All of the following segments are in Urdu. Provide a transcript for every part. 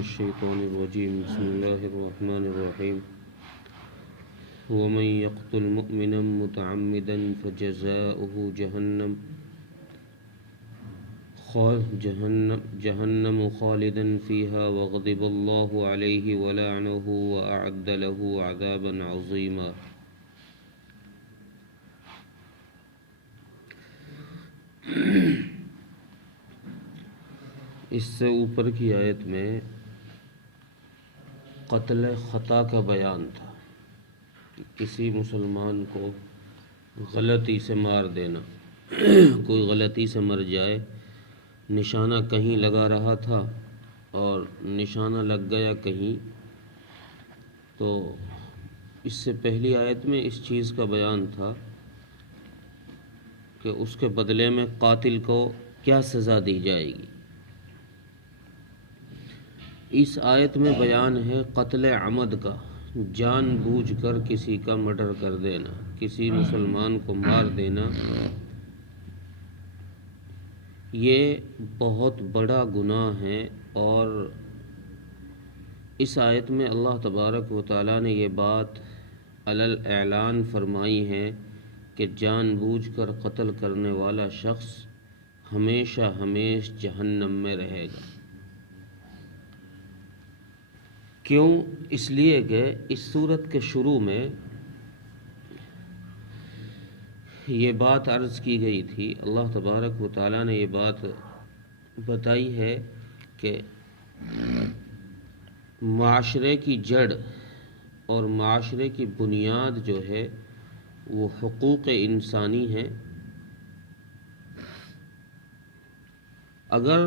الشيطان الرجيم بسم الله الرحمن الرحيم ومن يقتل مؤمنا متعمدا فجزاؤه جهنم خالدا فيها وغضب الله عليه ولعنه وأعد له عذابا عظيما. اس سے اوپر کی آیت میں قتل خطا کا بیان تھا، کسی مسلمان کو غلطی سے مار دینا، کوئی غلطی سے مر جائے، نشانہ کہیں لگا رہا تھا اور نشانہ لگ گیا کہیں، تو اس سے پہلی آیت میں اس چیز کا بیان تھا کہ اس کے بدلے میں قاتل کو کیا سزا دی جائے گی۔ اس آیت میں بیان ہے قتل عمد کا، جان بوجھ کر کسی کا مرڈر کر دینا، کسی مسلمان کو مار دینا، یہ بہت بڑا گناہ ہے۔ اور اس آیت میں اللہ تبارک و تعالیٰ نے یہ بات علی اعلان فرمائی ہے کہ جان بوجھ کر قتل کرنے والا شخص ہمیشہ جہنم میں رہے گا۔ کیوں؟ اس لیے کہ اس سورت کے شروع میں یہ بات عرض کی گئی تھی، اللہ تبارک و تعالیٰ نے یہ بات بتائی ہے کہ معاشرے کی جڑ اور معاشرے کی بنیاد جو ہے وہ حقوق انسانی ہے۔ اگر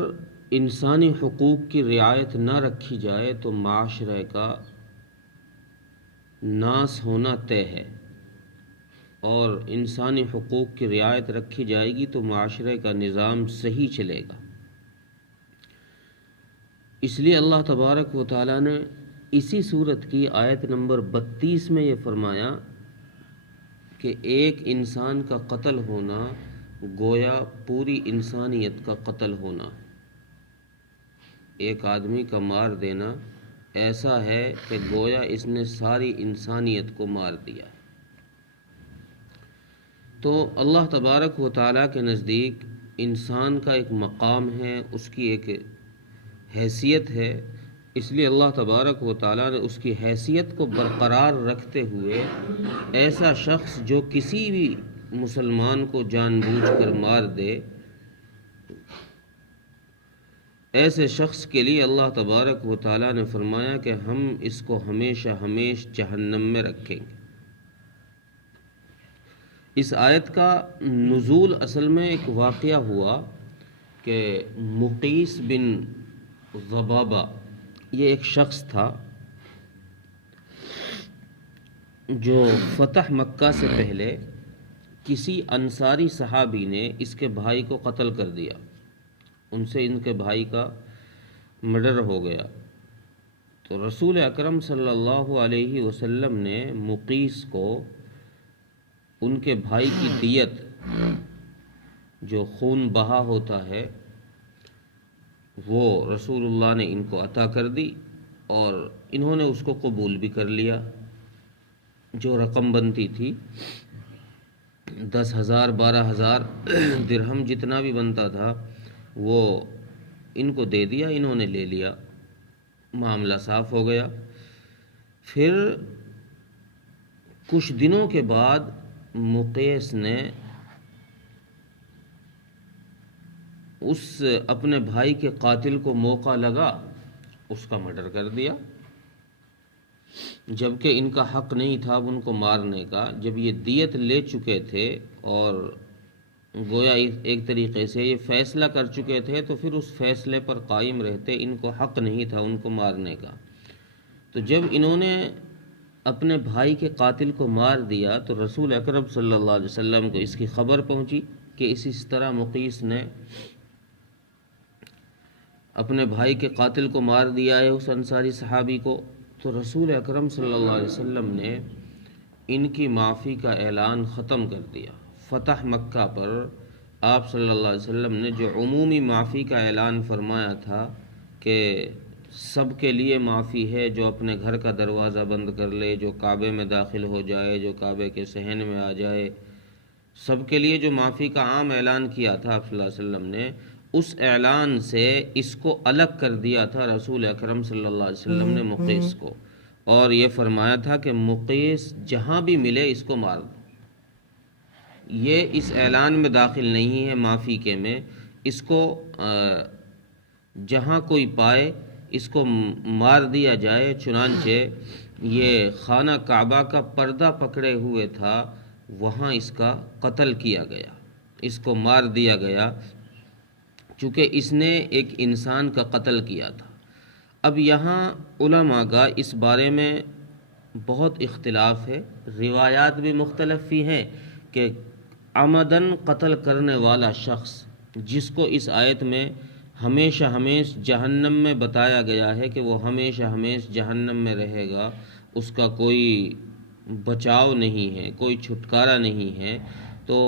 انسانی حقوق کی رعایت نہ رکھی جائے تو معاشرے کا ناس ہونا طے ہے، اور انسانی حقوق کی رعایت رکھی جائے گی تو معاشرے کا نظام صحیح چلے گا۔ اس لیے اللہ تبارک و تعالیٰ نے اسی سورت کی آیت نمبر 32 میں یہ فرمایا کہ ایک انسان کا قتل ہونا گویا پوری انسانیت کا قتل ہونا، ایک آدمی کا مار دینا ایسا ہے کہ گویا اس نے ساری انسانیت کو مار دیا۔ تو اللہ تبارک و تعالیٰ کے نزدیک انسان کا ایک مقام ہے، اس کی ایک حیثیت ہے، اس لیے اللہ تبارک و تعالیٰ نے اس کی حیثیت کو برقرار رکھتے ہوئے ایسا شخص جو کسی بھی مسلمان کو جان بوجھ کر مار دے، ایسے شخص کے لیے اللہ تبارک و تعالیٰ نے فرمایا کہ ہم اس کو ہمیشہ جہنم میں رکھیں گے۔ اس آیت کا نزول اصل میں ایک واقعہ ہوا کہ مقیس بن ضبابہ، یہ ایک شخص تھا جو فتح مکہ سے پہلے کسی انصاری صحابی نے اس کے بھائی کو قتل کر دیا، ان سے ان کے بھائی کا مرڈر ہو گیا۔ تو رسول اکرم صلی اللہ علیہ وسلم نے مقیس کو ان کے بھائی کی دیت، جو خون بہا ہوتا ہے، وہ رسول اللہ نے ان کو عطا کر دی، اور انہوں نے اس کو قبول بھی کر لیا۔ جو رقم بنتی تھی 10,000 12,000 درہم جتنا بھی بنتا تھا وہ ان کو دے دیا، انہوں نے لے لیا، معاملہ صاف ہو گیا۔ پھر کچھ دنوں کے بعد مقیس نے اس اپنے بھائی کے قاتل کو موقع لگا، اس کا مرڈر کر دیا، جبکہ ان کا حق نہیں تھا ان کو مارنے کا۔ جب یہ دیت لے چکے تھے اور گویا ایک طریقے سے یہ فیصلہ کر چکے تھے، تو پھر اس فیصلے پر قائم رہتے، ان کو حق نہیں تھا ان کو مارنے کا۔ تو جب انہوں نے اپنے بھائی کے قاتل کو مار دیا تو رسول اکرم صلی اللہ علیہ وسلم کو اس کی خبر پہنچی کہ اس طرح مقیس نے اپنے بھائی کے قاتل کو مار دیا ہے، اس انصاری صحابی کو۔ تو رسول اکرم صلی اللہ علیہ وسلم نے ان کی معافی کا اعلان ختم کر دیا۔ فتح مکہ پر آپ صلی اللہ علیہ وسلم نے جو عمومی معافی کا اعلان فرمایا تھا کہ سب کے لیے معافی ہے، جو اپنے گھر کا دروازہ بند کر لے، جو کعبے میں داخل ہو جائے، جو کعبے کے صحن میں آ جائے، سب کے لیے جو معافی کا عام اعلان کیا تھا آپ صلی اللہ علیہ وسلم نے، اس اعلان سے اس کو الگ کر دیا تھا رسول اکرم صلی اللہ علیہ وسلم نے مقیس کو، اور یہ فرمایا تھا کہ مقیس جہاں بھی ملے اس کو مار دو۔ یہ اس اعلان میں داخل نہیں ہے معافی کے میں، اس کو جہاں کوئی پائے اس کو مار دیا جائے۔ چنانچہ یہ خانہ کعبہ کا پردہ پکڑے ہوئے تھا، وہاں اس کا قتل کیا گیا، اس کو مار دیا گیا، چونکہ اس نے ایک انسان کا قتل کیا تھا۔ اب یہاں علماء کا اس بارے میں بہت اختلاف ہے، روایات بھی مختلف ہی ہیں کہ عمدن قتل کرنے والا شخص جس کو اس آیت میں ہمیشہ ہمیش جہنم میں بتایا گیا ہے کہ وہ ہمیشہ ہمیش جہنم میں رہے گا، اس کا کوئی بچاؤ نہیں ہے، کوئی چھٹکارا نہیں ہے، تو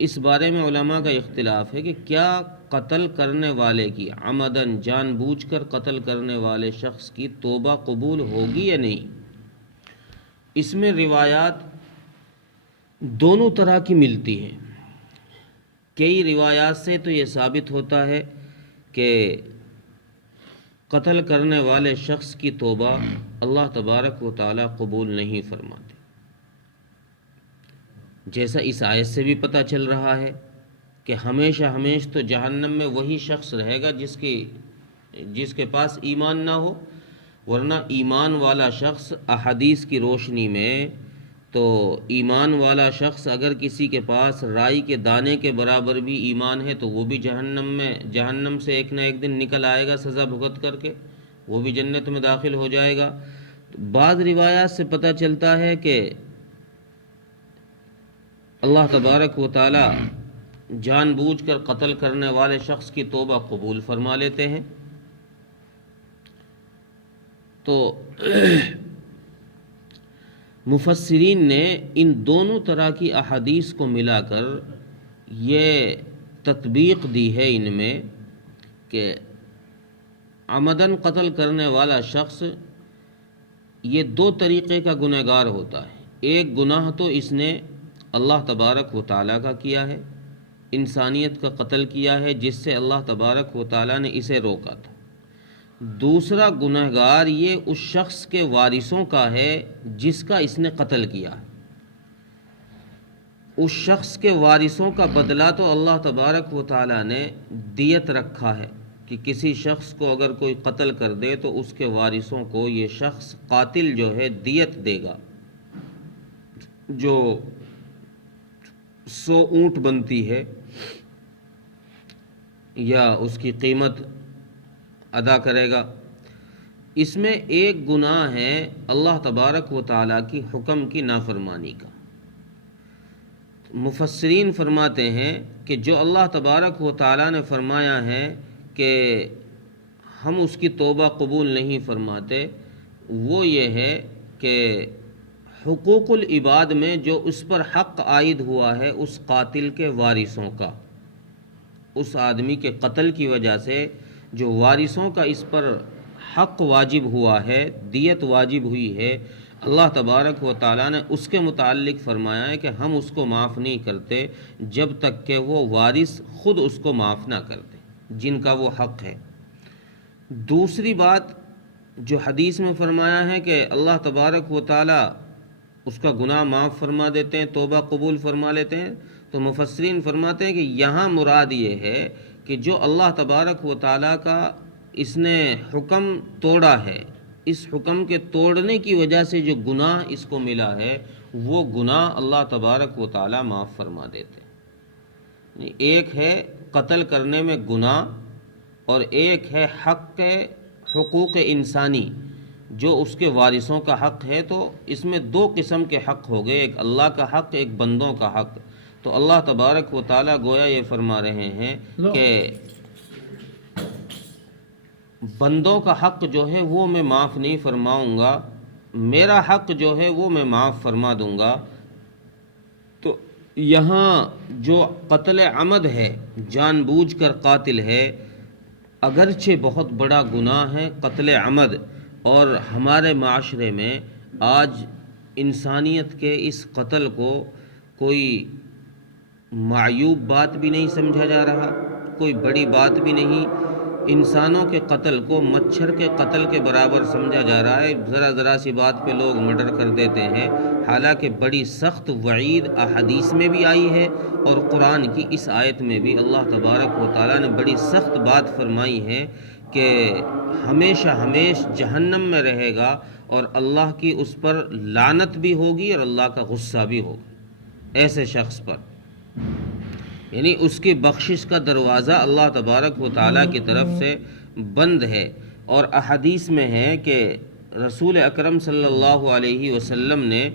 اس بارے میں علماء کا اختلاف ہے کہ کیا قتل کرنے والے کی، عمدن جان بوجھ کر قتل کرنے والے شخص کی توبہ قبول ہوگی یا نہیں۔ اس میں روایات دونوں طرح کی ملتی ہیں۔ کئی روایات سے تو یہ ثابت ہوتا ہے کہ قتل کرنے والے شخص کی توبہ اللہ تبارک و تعالی قبول نہیں فرماتے، جیسا اس آیت سے بھی پتہ چل رہا ہے کہ ہمیشہ ہمیش تو جہنم میں وہی شخص رہے گا جس کے پاس ایمان نہ ہو، ورنہ ایمان والا شخص احادیث کی روشنی میں تو ایمان والا شخص اگر کسی کے پاس رائی کے دانے کے برابر بھی ایمان ہے تو وہ بھی جہنم سے ایک نہ ایک دن نکل آئے گا سزا بھگت کر کے، وہ بھی جنت میں داخل ہو جائے گا۔ بعض روایات سے پتہ چلتا ہے کہ اللہ تبارک و تعالی جان بوجھ کر قتل کرنے والے شخص کی توبہ قبول فرما لیتے ہیں۔ تو مفسرین نے ان دونوں طرح کی احادیث کو ملا کر یہ تطبیق دی ہے ان میں کہ عمدن قتل کرنے والا شخص یہ دو طریقے کا گنہگار ہوتا ہے۔ ایک گناہ تو اس نے اللہ تبارک و تعالیٰ کا کیا ہے، انسانیت کا قتل کیا ہے جس سے اللہ تبارک و تعالیٰ نے اسے روکا تھا۔ دوسرا گنہگار یہ اس شخص کے وارثوں کا ہے جس کا اس نے قتل کیا ہے۔ اس شخص کے وارثوں کا بدلہ تو اللہ تبارک و تعالیٰ نے دیت رکھا ہے کہ کسی شخص کو اگر کوئی قتل کر دے تو اس کے وارثوں کو یہ شخص قاتل جو ہے دیت دے گا، جو 100 اونٹ بنتی ہے یا اس کی قیمت ادا کرے گا۔ اس میں ایک گناہ ہے اللہ تبارک و تعالیٰ کی حکم کی نافرمانی کا۔ مفسرین فرماتے ہیں کہ جو اللہ تبارک و تعالیٰ نے فرمایا ہے کہ ہم اس کی توبہ قبول نہیں فرماتے، وہ یہ ہے کہ حقوق العباد میں جو اس پر حق عائد ہوا ہے اس قاتل کے وارثوں کا، اس آدمی کے قتل کی وجہ سے جو وارثوں کا اس پر حق واجب ہوا ہے، دیت واجب ہوئی ہے، اللہ تبارک و تعالیٰ نے اس کے متعلق فرمایا ہے کہ ہم اس کو معاف نہیں کرتے جب تک کہ وہ وارث خود اس کو معاف نہ کرتے جن کا وہ حق ہے۔ دوسری بات جو حدیث میں فرمایا ہے کہ اللہ تبارک و تعالیٰ اس کا گناہ معاف فرما دیتے ہیں، توبہ قبول فرما لیتے ہیں، تو مفسرین فرماتے ہیں کہ یہاں مراد یہ ہے کہ جو اللہ تبارک و تعالیٰ کا اس نے حکم توڑا ہے، اس حکم کے توڑنے کی وجہ سے جو گناہ اس کو ملا ہے وہ گناہ اللہ تبارک و تعالیٰ معاف فرما دیتے ہیں۔ ایک ہے قتل کرنے میں گناہ اور ایک ہے حقوق انسانی جو اس کے وارثوں کا حق ہے، تو اس میں دو قسم کے حق ہو گئے، ایک اللہ کا حق، ایک بندوں کا حق۔ تو اللہ تبارک و تعالیٰ گویا یہ فرما رہے ہیں کہ بندوں کا حق جو ہے وہ میں معاف نہیں فرماؤں گا، میرا حق جو ہے وہ میں معاف فرما دوں گا۔ تو یہاں جو قتل عمد ہے، جان بوجھ کر قاتل ہے، اگرچہ بہت بڑا گناہ ہے قتل عمد، اور ہمارے معاشرے میں آج انسانیت کے اس قتل کو کوئی معیوب بات بھی نہیں سمجھا جا رہا، کوئی بڑی بات بھی نہیں، انسانوں کے قتل کو مچھر کے قتل کے برابر سمجھا جا رہا ہے۔ ذرا ذرا سی بات پہ لوگ مرڈر کر دیتے ہیں، حالانکہ بڑی سخت وعید احادیث میں بھی آئی ہے، اور قرآن کی اس آیت میں بھی اللہ تبارک و تعالیٰ نے بڑی سخت بات فرمائی ہے کہ ہمیشہ ہمیش جہنم میں رہے گا، اور اللہ کی اس پر لعنت بھی ہوگی اور اللہ کا غصہ بھی ہوگا ایسے شخص پر، یعنی اس کی بخشش کا دروازہ اللہ تبارک و تعالیٰ کی طرف سے بند ہے۔ اور احادیث میں ہے کہ رسول اکرم صلی اللہ علیہ وسلم نے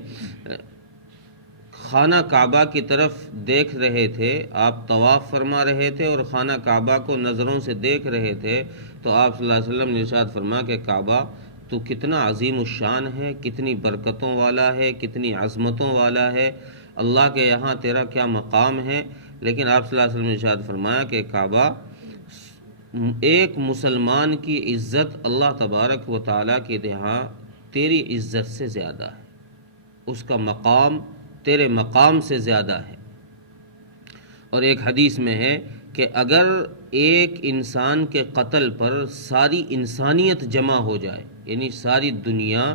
خانہ کعبہ کی طرف دیکھ رہے تھے، آپ طواف فرما رہے تھے اور خانہ کعبہ کو نظروں سے دیکھ رہے تھے، تو آپ صلی اللہ علیہ وسلم نے ارشاد فرمایا کہ کعبہ تو کتنا عظیم الشان ہے، کتنی برکتوں والا ہے، کتنی عظمتوں والا ہے، اللہ کے یہاں تیرا کیا مقام ہے۔ لیکن آپ صلی اللہ علیہ وسلم نے ارشاد فرمایا کہ کعبہ ایک مسلمان کی عزت اللہ تبارک و تعالیٰ کے یہاں تیری عزت سے زیادہ ہے، اس کا مقام تیرے مقام سے زیادہ ہے۔ اور ایک حدیث میں ہے کہ اگر ایک انسان کے قتل پر ساری انسانیت جمع ہو جائے، یعنی ساری دنیا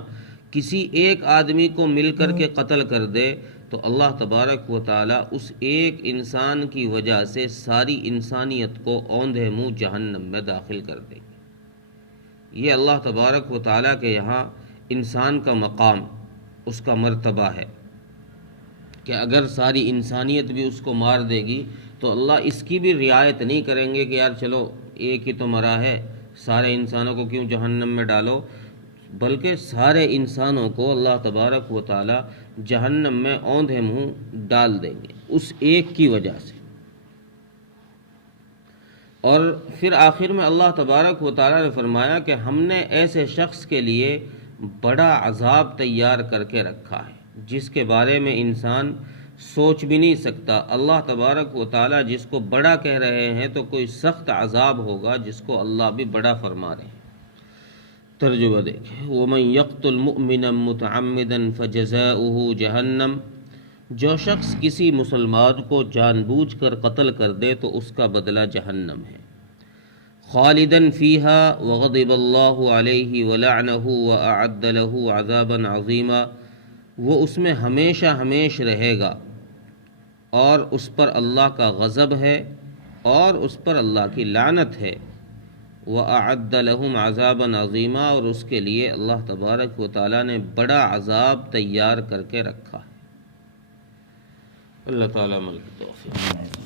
کسی ایک آدمی کو مل کر کے قتل کر دے، تو اللہ تبارک و تعالیٰ اس ایک انسان کی وجہ سے ساری انسانیت کو اوندھے منہ جہنم میں داخل کر دے گی۔ یہ اللہ تبارک و تعالیٰ کے یہاں انسان کا مقام، اس کا مرتبہ ہے کہ اگر ساری انسانیت بھی اس کو مار دے گی تو اللہ اس کی بھی رعایت نہیں کریں گے کہ یار چلو ایک ہی تو مرا ہے، سارے انسانوں کو کیوں جہنم میں ڈالو، بلکہ سارے انسانوں کو اللہ تبارک و تعالی جہنم میں اوندھے منہ ڈال دیں گے اس ایک کی وجہ سے۔ اور پھر آخر میں اللہ تبارک و تعالی نے فرمایا کہ ہم نے ایسے شخص کے لیے بڑا عذاب تیار کر کے رکھا ہے جس کے بارے میں انسان سوچ بھی نہیں سکتا۔ اللہ تبارک و تعالی جس کو بڑا کہہ رہے ہیں تو کوئی سخت عذاب ہوگا جس کو اللہ بھی بڑا فرما رہے ہیں۔ ترجمہ دیکھیں، وَمَن يَقْتُلْ مُؤْمِنًا مُتَعَمِّدًا فَجَزَاؤُهُ جَهَنَّمُ، جو شخص کسی مسلمان کو جان بوجھ کر قتل کر دے تو اس کا بدلہ جہنم ہے، خالداً فیہا وغضب اللہ علیہ ولعنہ وأعد له عذابا عظیما، وہ اس میں ہمیشہ ہمیش رہے گا اور اس پر اللہ کا غضب ہے اور اس پر اللہ کی لعنت ہے، وَأَعَدَّ لَهُمْ عَذَابًا عَظِيمًا، اور اس کے لیے اللہ تبارک و تعالیٰ نے بڑا عذاب تیار کر کے رکھا ہے۔ اللہ تعالیٰ ملک توفیق۔